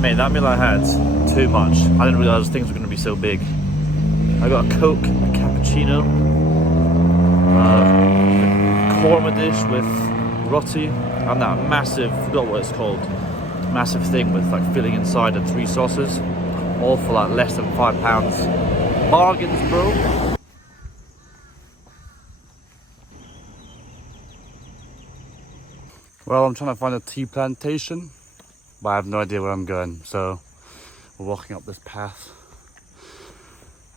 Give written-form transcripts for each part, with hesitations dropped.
Mate, that meal I had, too much. I didn't realise things were going to be so big. I got a Coke, a cappuccino, a korma dish with roti, and that massive, I forgot what it's called, massive thing with like filling inside and 3 sauces, all for like less than £5. Bargains, bro. Well, I'm trying to find a tea plantation, but I have no idea where I'm going, so we're walking up this path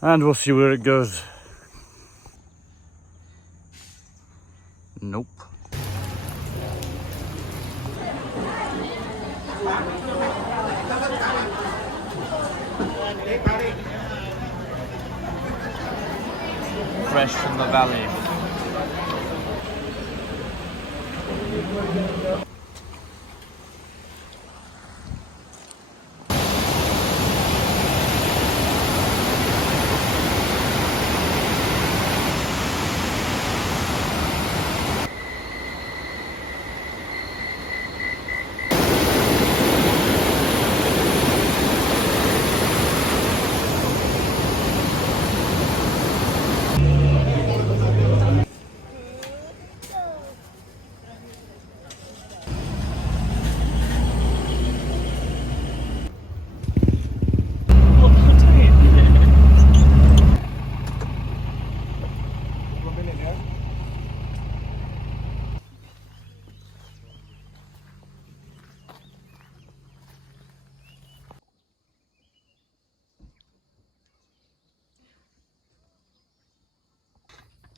and we'll see where it goes. Nope. Fresh from the valley.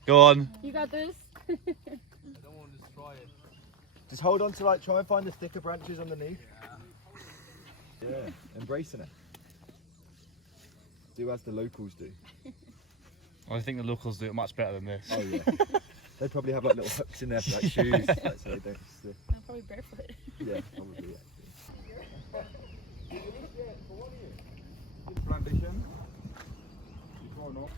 Go on. You got this. I don't want to destroy it. Just hold on to like, try and find the thicker branches underneath. Yeah, embracing it. Do as the locals do. I think the locals do it much better than this. Oh yeah. They probably have like little hooks in there for like shoes, like, so they don't slip. I'm probably barefoot. Yeah, probably. Yeah. Plantation. Before no.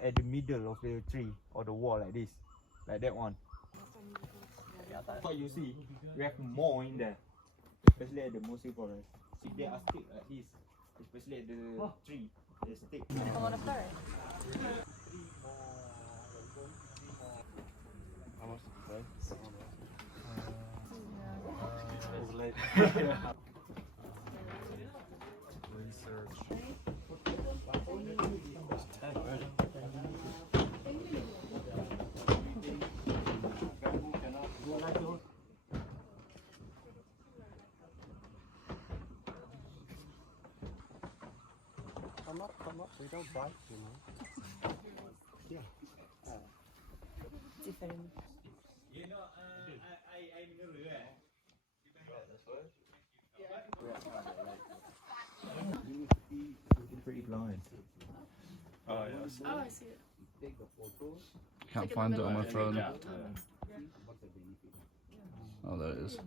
At the middle of the tree or the wall like this, like that one. What you see, we have more in there, especially at the Mossy forest. See, there are sticks like this, especially at the tree. There's stick. I want to start. How much did you say? Come up, so you don't bite, you know. Yeah. Different. You know, I know pretty blind. Oh, yes. Oh, I see it. Can't find it on my phone. Oh, there it is.